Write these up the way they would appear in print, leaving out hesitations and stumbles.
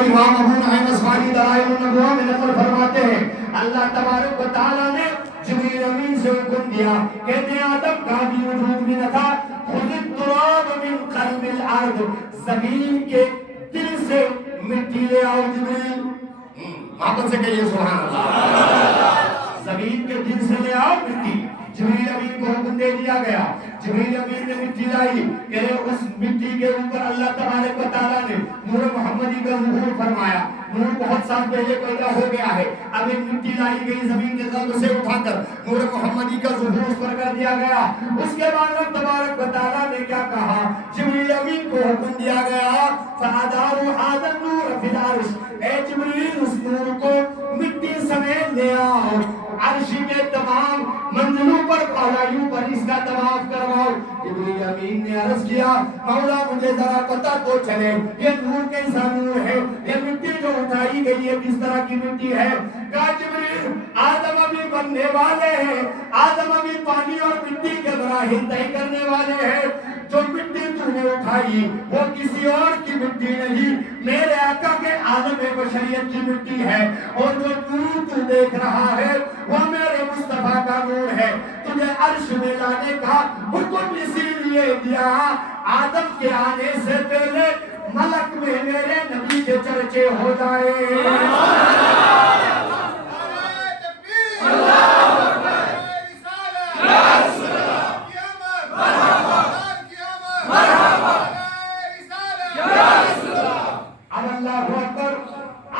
اور امام ابو نعیم اصفہانی دلائل النبوہ میں نقل فرماتے ہیں اللہ تبارک و تعالیٰ نے جبریل امین سے حکم دیا، کہتے ہیں آدم کا بھی وجود بھی نہ تھا، خذ التراب من قلب الارض، زمین کے دل سے مٹی لے آؤ جبریل، محبت سے کہیے سبحان اللہ، زمین کے دل سے لے آؤ مٹی۔ جبریل امین کو حکم دے دیا گیا، جبریل امین نے مٹی لائی، کہ اس مٹی کے اوپر اللہ تبارک و تعالیٰ نے نور محمدی کا ظہور فرمایا۔ نور بہت سال پہلے پیدا ہو گیا ہے، اب ایک مٹی لائی گئی زمین کے قلب سے اٹھا کر نور محمدی کا ظہور پر کر دیا گیا۔ اس کے بعد رب تبارک و تعالیٰ نے کیا کہا، جبریل امین کو حکم دیا گیا فَأَدَارُ هَذَا النُّورَ فِي الْعَرْشِ، اے جبریل اس نور کو مٹی سمیت لے آؤ، عرش کے تمام منزلوں پر پہلائیوں پر اس کا طواف کرواؤ۔ جبریل امین نے عرض کیا مولا مجھے ذرا پتہ تو چلے یہ نور کیسا نور ہے، یہ مٹی جو اٹھائی گئی ہے کس طرح کی مٹی ہے؟ کہا جبریل آدم ابھی بننے والے ہیں، آدم ابھی پانی اور مٹی کے مراحل طے کرنے والے ہیں، جو مٹی تو نے اٹھائی وہ کسی اور کی مٹی نہیں، میرے آقا کے عالم بشریت کی مٹی ہے، اور جو نور تو دیکھ رہا ہے وہ میرے مصطفیٰ کا نور ہے۔ تجھے عرش میں لانے کا حکم اسی لیے دیا آدم کے آنے سے پہلے ملک میں میرے نبی کے چرچے ہو جائے۔ اب اللہ اکبر،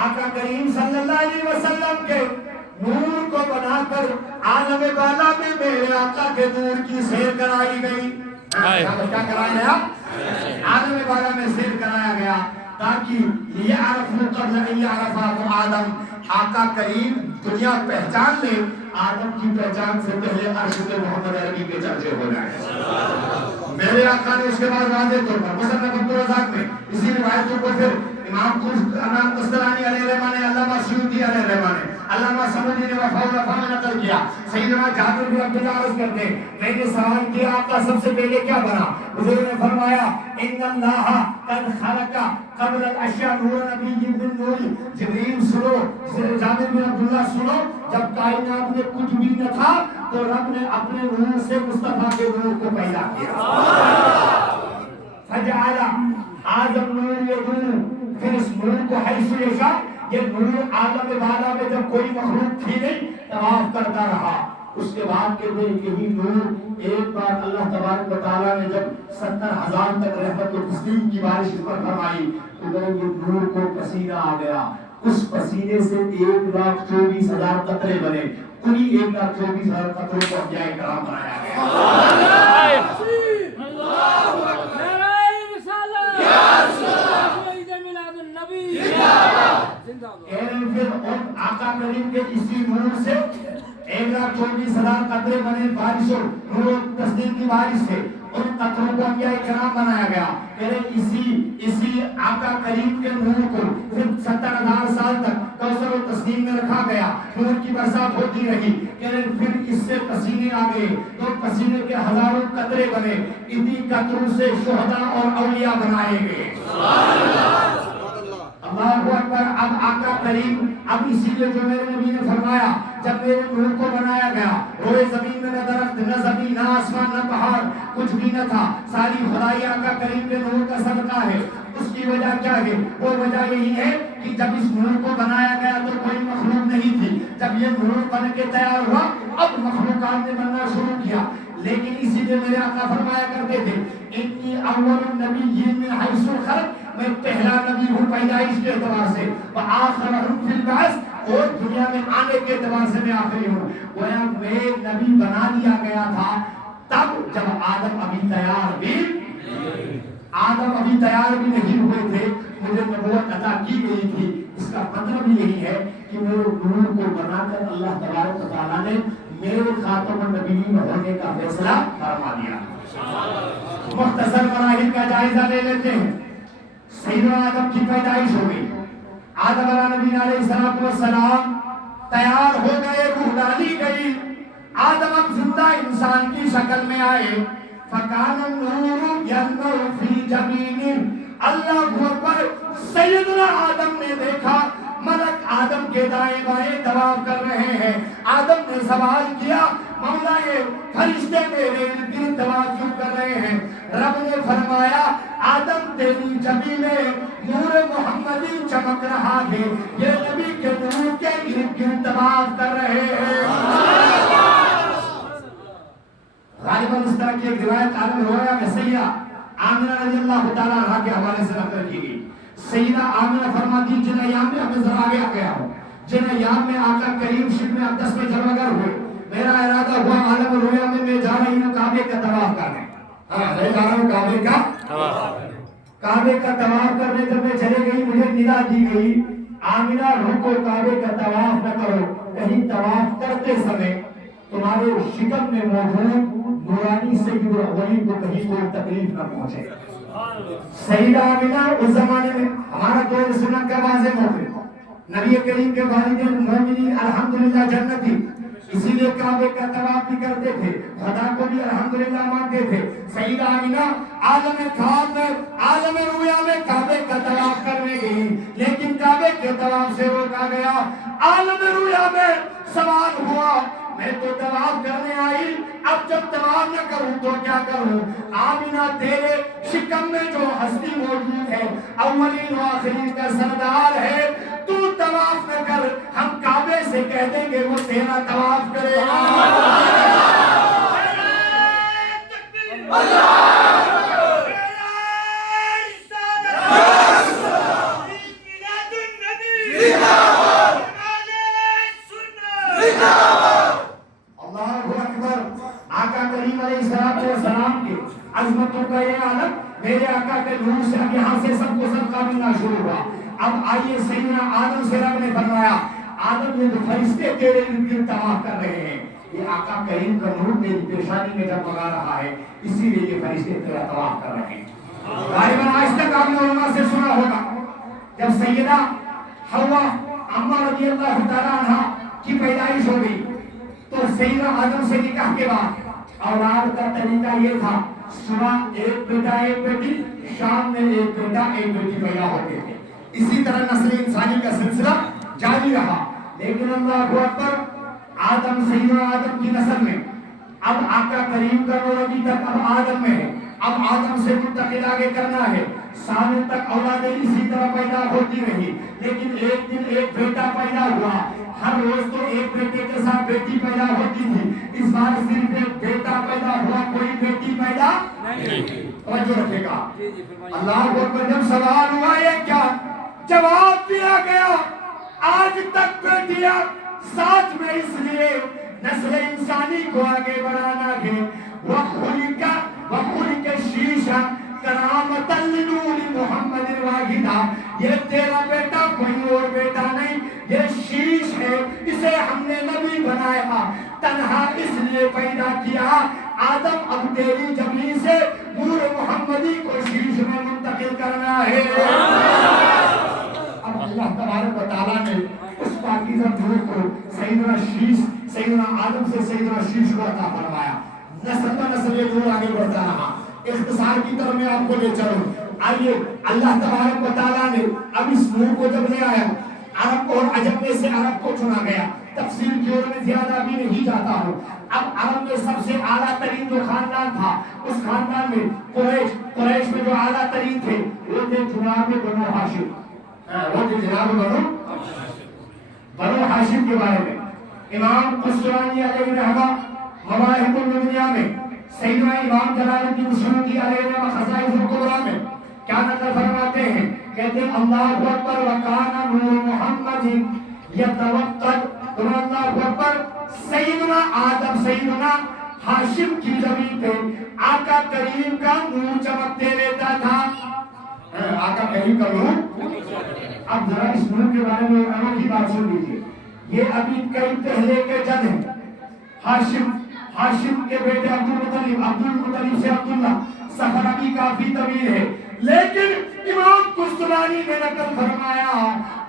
آقا کریم صلی اللہ علیہ وسلم کے نور کو بنا کر عالم بالا میں میرے آقا کے نور کی سیر کرائی گئی۔ کیا کرایا گیا؟ عالم بالا میں سیر کرایا گیا تاکہ یہ عرفو قبل ان یعرفہ آدم، آقا کریم دنیا پہچان لے، آدم کی پہچان سے پہلے عرش پہ محمد عربی کے چرچے ہو جائیں۔ میرے آقا نے اس کے بعد واضح طور پر مصنف عبدالرزاق میں اسی روایتوں کو پھر امام قسطلانی علیہ رحمہ نے، علامہ سیوطی علیہ رحمہ نے، علامہ سمودی نے وفا الوفا میں نقل کیا۔ سیدنا جابر بن عبداللہ عرض کرتے ہیں میں نے سوال کیا آقا سب سے پہلے کیا بنا؟ حضور نے فرمایا ان اللہ قد خلق قبل الاشیاء نور نبی من نور۔ جبریل سنو، جابر بن عبداللہ سنو، جب کائنات میں کچھ بھی نہ تھا تو رب نے اپنے نور سے مصطفیٰ کے نور کو پیدا کیا۔ فجعل آدم نور یدور، پھر اس نور کو حیث یشاء، یہ نور عالم بالا میں جب کوئی مخلوق تھی نہیں طواف کرتا رہا۔ اس کے بعد کے دن یہی نور ایک بار اللہ تبارک و تعالیٰ نے جب 70,000 تک رحمت و تسلیم کی بارش پر فرمائی تو یہ نور کو پسینہ آ گیا، اس پسینے سے 1,24,000 قطرے بنے، انہی 1,24,000 قطروں کو انبیاء کرام بنایا گیا۔ پھر آقا کریم کے اسی نور سے 1,24,000 قطرے بنے بارشوں، نور و تسلیم کی بارش سے ان قطروں کو انبیاء کرام بنایا گیا۔ اسی آقا کریم کے نور کو پھر 70,000 سال تک کوثر و تسلیم میں رکھا گیا، نور کی برسات ہوتی رہی۔ پھر اس سے پسینے آ گئے تو پسینے کے ہزاروں قطرے بنے، انہی قطروں سے شہداء اور اولیاء بنائے گئے۔ اللہ اکبر۔ اب آقا کریم، اب اسی لیے جو میرے نبی نے فرمایا جب میرے نور کو بنایا گیا، روئے زمین میں نہ درخت نہ زمین نہ آسمان نہ پہاڑ کچھ بھی نہ تھا، ساری خدائی آقا کریم کے نور کا صدقہ ہے۔ اس کی وجہ کیا ہے؟ وہ وجہ یہی ہے کہ جب اس نور کو بنایا گیا تو کوئی مخلوق نہیں تھی، جب یہ نور بن کے تیار ہوا اب مخلوقات نے بننا شروع کیا۔ لیکن اسی لیے میرے آقا فرمایا کرتے تھے انی اول النبیین من حیث الخلق، میں پہلا نبی ہوں پیدائش کے اعتبار سے، وآخرہم فی البعث، اور دنیا میں آنے کے اعتبار سے میں آخری ہوں۔ گویا میں نبی بنا دیا گیا تھا تب جب آدم ابھی تیار بھی نہیں ہوئے تھے، مجھے نبوت عطا کی گئی تھی۔ اس کا مطلب یہی ہے کہ میرے نور کو بنا کر اللہ تبارک و تعالیٰ نے میرے خاتم النبیین ہونے کا فیصلہ فرما دیا۔ مختصر مراحل کا جائزہ لے لیتے ہیں۔ سیدنا آدم کی پیدائش ہو گئی، آدم علیہ السلام تیار ہو گئے، روح ڈالی گئی، آدم اب زندہ انسان کی شکل میں آئے۔ فَكَانَ النُّورُ يَلْمَعُ فِي جَبِينِهِ، اللہ اکبر، سیدنا آدم نے نے دیکھا ملک آدم کے دائیں بائیں طواف کر رہے ہیں. آدم نے سوال کیا مولا یہ فرشتے میرے ارد گرد طواف کیوں کر رہے ہیں؟ رب نے فرمایا آدم تیری جبی میں نور محمدی چمک رہا ہے، یہ نبی کے نور کے ارد گرد طواف کر رہے ہیں. غالباً اس طرح کی ایک روایت عالم رویا میں سیدہ آمنہ رضی اللہ تعالیٰ عنہ کے حوالے سے نقل کی گئی. سیدہ آمنہ فرماتی جن ایام میں ہمیں ذرا آگے آ گیا ہوں، جن ایام میں آقا کریم شب میں اقدس میں جلوگر ہوئے، میرا ارادہ ہوا عالم رویا میں جا رہی ہوں کعبے کا طواف کرنے. میں جا رہا ہوں کعبے کا طواف کرنے. جب میں چلے گئی مجھے ندا دی گئی آمنہ رکو، کعبے کا طواف نہ کرو، کہیں طواف کرتے سمے تمہارے شکم میں موجود نورانی سید الاولین کو کہیں کوئی تکلیف نہ پہنچے. سیدہ آمنہ اس زمانے میں ہمارا دور سنت کا واضح موقف، نبی کریم کے والدین مومنین الحمدللہ جنتی، اسی لیے کعبے کا طواف بھی کرتے تھے، خدا کو بھی الحمدللہ مانتے تھے. سیدہ آمنہ عالم خواب میں عالم رویا میں کعبے کا طواف کرنے گئی، لیکن کعبے کے طواف سے روکا گیا. عالم رویا میں سوال ہوا میں تو طواف کرنے آئی، اب جب طواف نہ کروں تو کیا کروں؟ آمنہ تیرے شکم میں جو ہستی موجود ہے، اولین و آخرین کا سردار ہے، تو طواف نہ کر، ہم کعبے سے کہہ دیں گے وہ تیرا طواف کرے گا. عظمتوں کا یہ عالم میرے آقا کے نور سے اب یہاں سے سب کو صدقہ ملنا شروع ہوا. اب آئیے سیدنا آدم سے رب نے فرمایا آدم یہ جو فرشتے تیرے ارد گرد طواف کر رہے ہیں، یہ آقا کریم کا نور تیری پیشانی میں جگمگا رہا ہے، اسی لیے یہ فرشتے تیرا طواف کر رہے ہیں. غالباً آج تک آپ نے علماء سے سنا ہوگا جب سیدہ حوا عمہ رضی اللہ تعالیٰ عنہ کی پیدائش ہو گئی تو سیدنا آدم سے نکاح کے بعد اولاد کا طریقہ یہ تھا، صبح ایک بیٹا ایک بیٹی، شام میں ایک بیٹا ایک بیٹی پیدا ہوتے تھے. اسی طرح نسل انسانی کا سلسلہ جاری رہا. لیکن اللہ اکبر آدم سیدنا آدم کی نسل میں اب آقا کریم کا نور ابھی تک اب آدم میں ہے، اب آدم سے منتقل آگے کرنا ہے. سالوں تک اولادیں اسی طرح پیدا ہوتی رہی، لیکن ایک دن ایک بیٹا پیدا ہوا. ہر روز تو ایک بیٹے کے ساتھ بیٹی پیدا ہوتی تھی، اس بار صرف ایک بیٹا پیدا ہوا، کوئی بیٹی پیدا نہیں. توجہ رکھے گا. اللہ کو جب سوال ہوا یہ کیا، جواب دیا گیا آج تک بیٹیاں ساتھ میں اس لیے نسل انسانی کو آگے بڑھانا ہے. وَخُلِقَ شِيشًا کَرَامَةً لِنُورِ مُحَمَّدٍ وَاحِدًا، یہ تیرا بیٹا کوئی اور بیٹا نہیں، یہ شیش ہے، اسے ہم نے نبی بنایا، تنہا اس لیے پیدا کیا. آدم اب تیری جبین سے نور محمدی کو شیش میں منتقل کرنا ہے. اب اللہ تبارک و تعالیٰ نے اس پاکیزہ نور کو سیدنا شیش، سیدنا آدم سے سیدنا شیش کو عطا فرمایا. نسل بہ نسل یہ نور آگے بڑھتا رہا. اختصار کی طرف میں آپ کو لے چلوں. آئیے اللہ تبارک و تعالیٰ نے اب اس نور کو جب لے آیا، عرب اور عجم میں سے عرب کو چنا گیا. تفسیر کی اور میں زیادہ بھی نہیں جاتا ہوں. اب عرب میں سب سے اعلیٰ ترین جو خاندان تھا، اس خاندان میں قریش میں جو اعلیٰ ترین تھے وہ تھے جناب بنو ہاشم. وہ تھے جناب بنو ہاشم کے بارے میں امام قسطلانی علیہ رحمہ مواہب الدنیا میں، سیدنا امام جلال الدین سیوطی علیہ رحمہ خصائص الکبریٰ میں کیا نقل فرماتے ہیں، کہتے ہیں اللہ اکبر وکان نور محمد یتوقد. اللہ اکبر سیدنا آدم سیدنا ہاشم کی زمین پہ آقا کریم کا نور چمکتے رہتا تھا. آقا کریم کا نور. اب ذرا اس نور کے بارے میں انوکھی بات سن لیجیے. یہ ابھی کئی پہلے کے جد ہیں. ہاشم کے بیٹے عبدالمطلب سے عبداللہ، سفر ابھی کافی طویل ہے، لیکن امام قسطلانی نے نقل فرمایا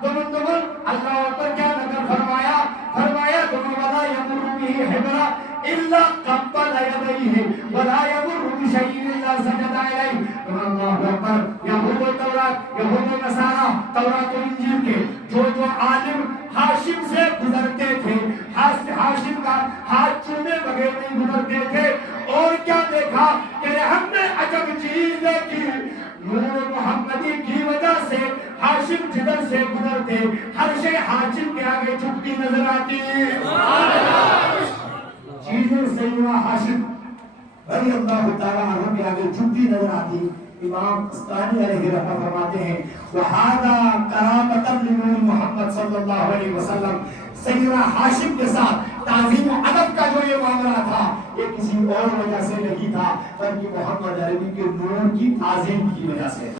اللہ اکبر کیا نقل فرمایا وَلَا يَمُرُّ بِهِ حِبْرًا إِلَّا قَبَّلَ يَدَيْهِ وَلَا يَمُرُّ بِشَيْءٍ إِلَّا سَجَدَ عَلَيْهِ. اللہ اکبر. یہود و تورات، یہود و نصارہ، تورات و انجیل ہاشم کے جو عالم ہاشم سے گزرتے تھے، ہاشم کا ہاتھ چومے بغیر نہیں گزرتے تھے، اور کیا دیکھا کہ ہم نے عجب چیز دیکھی، نور محمدی کی وجہ سے ہاشم جدھر سے گزرتے ہر شے ہاشم کے آگے جھکتی نظر آتی ہے۔ چیزیں سیدنا ہاشم رضی اللہ تعالیٰ عنہ کے آگے جھکتی نظر آتی۔ امام قسطلانی علیہ رحمہ فرماتے ہیں وَهَذَا كَرَامَةً لِنُورِ محمد صلی اللہ علیہ وسلم، سیدنا ہاشم کے ساتھ تعظیم و ادب کا جو یہ معاملہ تھا یہ کسی اور وجہ سے نہیں تھا بلکہ محمد عربی کے نور کی تعظیم کی وجہ سے۔